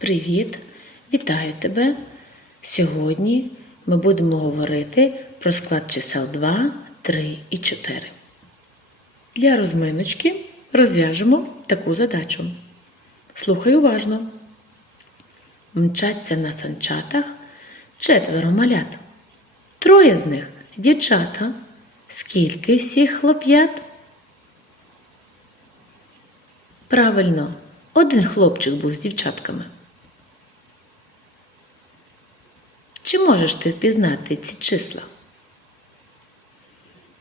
Привіт! Вітаю тебе! Сьогодні ми будемо говорити про склад чисел 2, 3 і 4. Для розминочки розв'яжемо таку задачу. Слухай уважно. Мчаться на санчатах четверо малят. Троє з них дівчата. Скільки всіх хлоп'ят? Правильно, один хлопчик був з дівчатками. Чи можеш ти впізнати ці числа?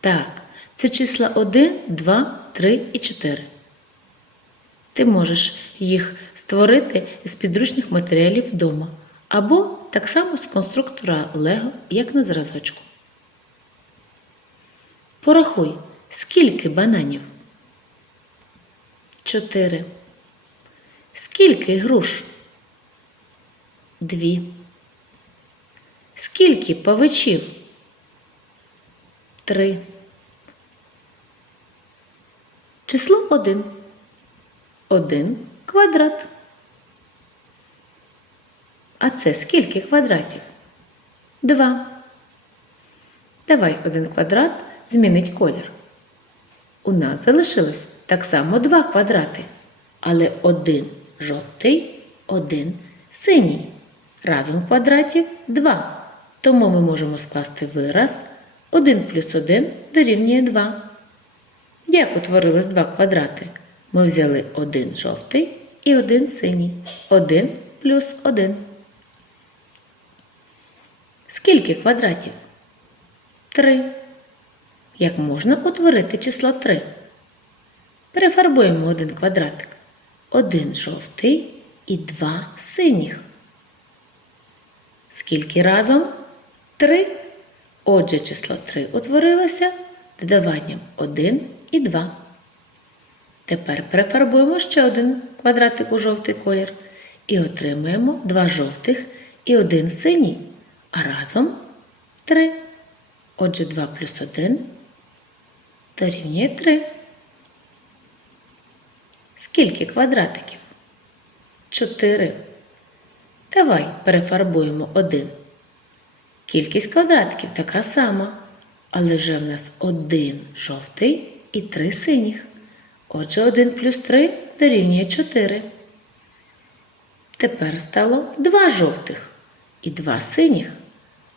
Так, це числа 1, 2, 3 і 4. Ти можеш їх створити з підручних матеріалів вдома або так само з конструктора Лего, як на зразочку. Порахуй, скільки бананів? Чотири. Скільки груш? Дві. Скільки павичів? Три. Число один. Один квадрат. А це скільки квадратів? Два. Давай один квадрат змінить колір. У нас залишилось так само два квадрати, але один жовтий, один синій. Разом квадратів два. Тому ми можемо скласти вираз 1 плюс 1 дорівнює 2. Як утворилось два квадрати? Ми взяли один жовтий і один синій. 1 плюс 1. Скільки квадратів? 3. Як можна утворити число 3? Перефарбуємо один квадратик. Один жовтий і два синіх. Скільки разом? 3. Отже, число 3 утворилося додаванням 1 і 2. Тепер перефарбуємо ще один квадратик у жовтий колір і отримаємо два жовтих і один синій. А разом 3. Отже, 2 плюс 1 дорівнює 3. Скільки квадратиків? 4. Давай перефарбуємо 1. Кількість квадратиків така сама, але вже в нас один жовтий і три синіх. Отже, 1 плюс 3 дорівнює 4. Тепер стало 2 жовтих і 2 синіх.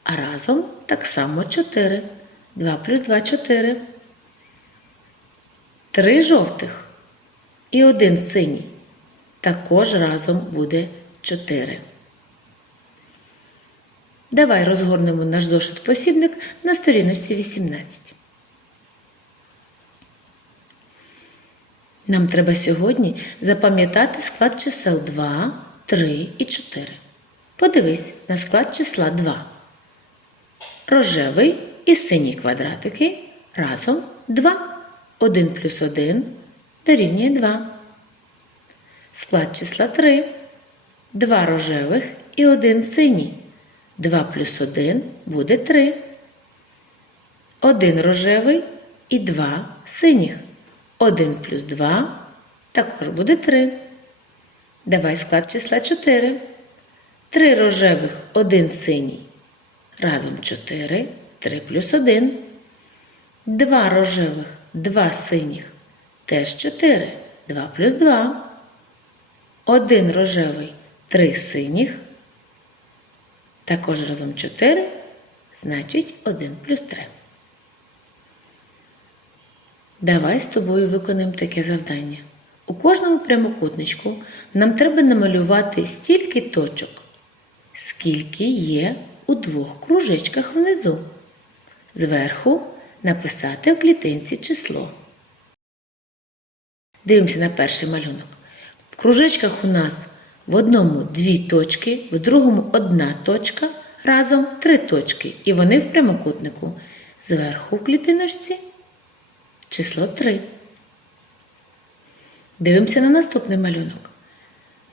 А разом так само 4. 2 плюс 2 4. 3 жовтих і 1 синій. Також разом буде 4. Давай розгорнемо наш зошит посібник на сторіночці 18. Нам треба сьогодні запам'ятати склад чисел 2, 3 і 4. Подивись на склад числа 2. Рожевий і синій квадратики разом 2. 1 плюс 1 дорівнює 2. Склад числа 3. 2 рожевих і 1 синій. 2 плюс 1 буде 3. 1 рожевий і 2 синіх. 1 плюс 2 також буде 3. Давай склад числа 4. 3 рожевих, 1 синій. Разом 4. 3 плюс 1. 2 рожевих, 2 синіх. Теж 4. 2 плюс 2. 1 рожевий, 3 синіх. Також разом 4, значить 1 плюс 3. Давай з тобою виконаємо таке завдання. У кожному прямокутничку нам треба намалювати стільки точок, скільки є у двох кружечках внизу. Зверху написати у клітинці число. Дивимося на перший малюнок. В кружечках у нас в одному дві точки, в другому одна точка, разом три точки. І вони в прямокутнику. Зверху в клітиночці число 3. Дивимося на наступний малюнок.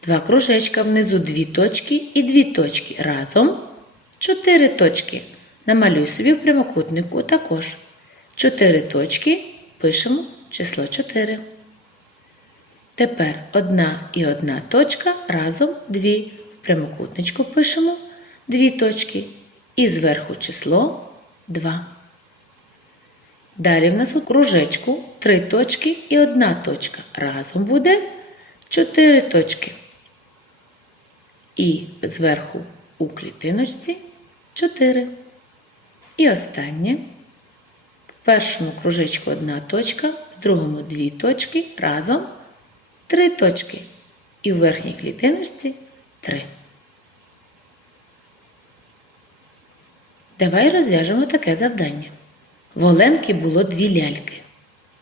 Два кружечка внизу дві точки і дві точки. Разом чотири точки. Намалюй собі в прямокутнику також. Чотири точки пишемо число 4. Тепер одна і одна точка разом дві. в прямокутничку пишемо дві точки і зверху число 2. Далі в нас у кружечку три точки і одна точка. Разом буде 4 точки. І зверху у клітиночці 4. І останнє. В першому кружечку одна точка, в другому дві точки, разом три точки. І в верхній клітиночці 3. Давай розв'яжемо таке завдання. В Оленки було дві ляльки.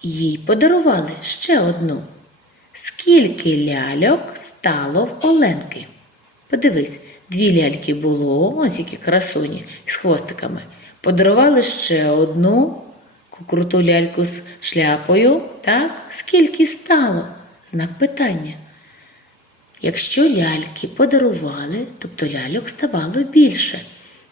Їй подарували ще одну. Скільки ляльок стало в Оленки? Подивись, дві ляльки було, ось які красуні з хвостиками. Подарували ще одну круту ляльку з шляпою. Так? Скільки стало? Знак питання. Якщо ляльки подарували, тобто ляльок ставало більше.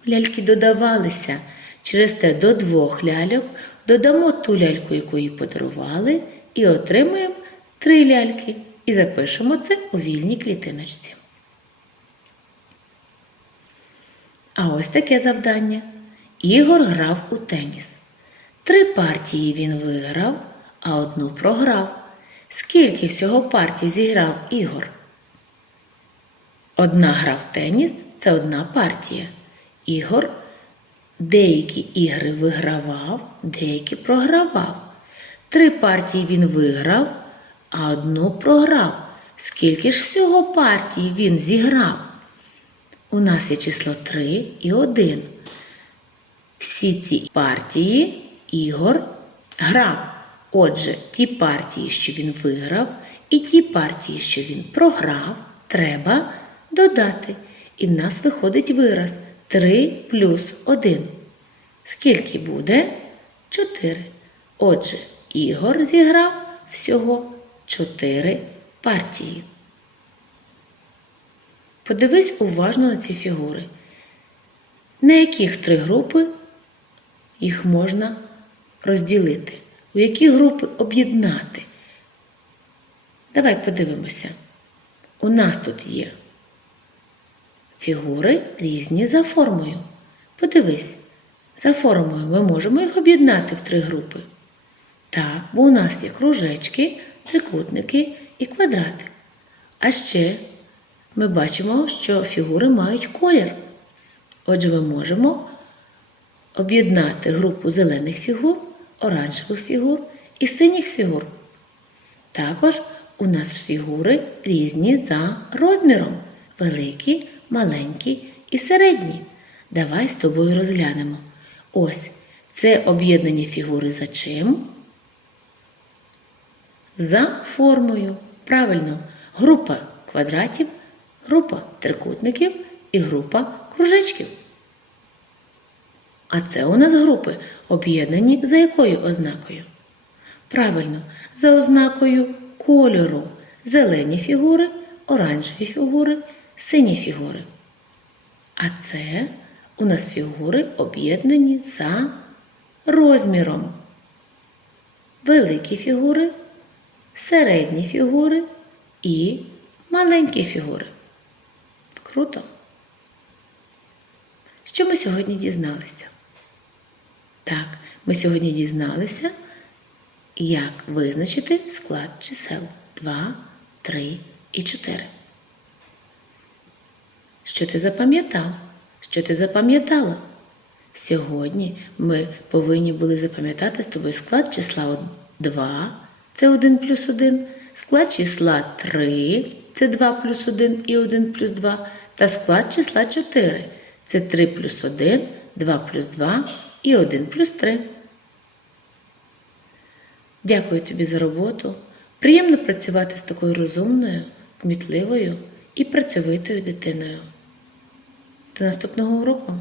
Ляльки додавалися. Через те до двох ляльок додамо ту ляльку, яку їй подарували, і отримаємо три ляльки. І запишемо це у вільній клітиночці. А ось таке завдання. Ігор грав у теніс. Три партії він виграв, а одну програв. Скільки всього партій зіграв Ігор? Одна гра в теніс це одна партія. Ігор деякі ігри вигравав, деякі програвав. Три партії він виграв, а одну програв. Скільки ж всього партій він зіграв? У нас є число 3 і 1. Всі ці партії Ігор грав. Отже, ті партії, що він виграв, і ті партії, що він програв, треба додати. І в нас виходить вираз 3 плюс 1. Скільки буде? 4. Отже, Ігор зіграв всього 4 партії. Подивись уважно на ці фігури. На яких три групи їх можна розділити? У які групи об'єднати? Давай подивимося. У нас тут є фігури різні за формою. Подивись, за формою ми можемо їх об'єднати в три групи. Так, бо у нас є кружечки, трикутники і квадрати. А ще ми бачимо, що фігури мають колір. Отже, ми можемо об'єднати групу зелених фігур, оранжевих фігур і синіх фігур. Також у нас фігури різні за розміром: великі, маленькі і середні. Давай з тобою розглянемо. Ось це об'єднані фігури за чим? За формою. Правильно, група квадратів, група трикутників і група кружечків. А це у нас групи об'єднані за якою ознакою? Правильно, за ознакою кольору. Зелені фігури, оранжеві фігури, сині фігури. А це у нас фігури об'єднані за розміром. Великі фігури, середні фігури і маленькі фігури. Круто! Що ми сьогодні дізналися? Так, ми сьогодні дізналися, як визначити склад чисел 2, 3 і 4. Що ти запам'ятав? Що ти запам'ятала? Сьогодні ми повинні були запам'ятати з тобою склад числа 2, це 1 плюс 1, склад числа 3, це 2 плюс 1 і 1 плюс 2, та склад числа 4, це 3 плюс 1, 2 плюс 2 і 1 плюс 3. Дякую тобі за роботу. Приємно працювати з такою розумною, кмітливою і працьовитою дитиною. До наступного уроку!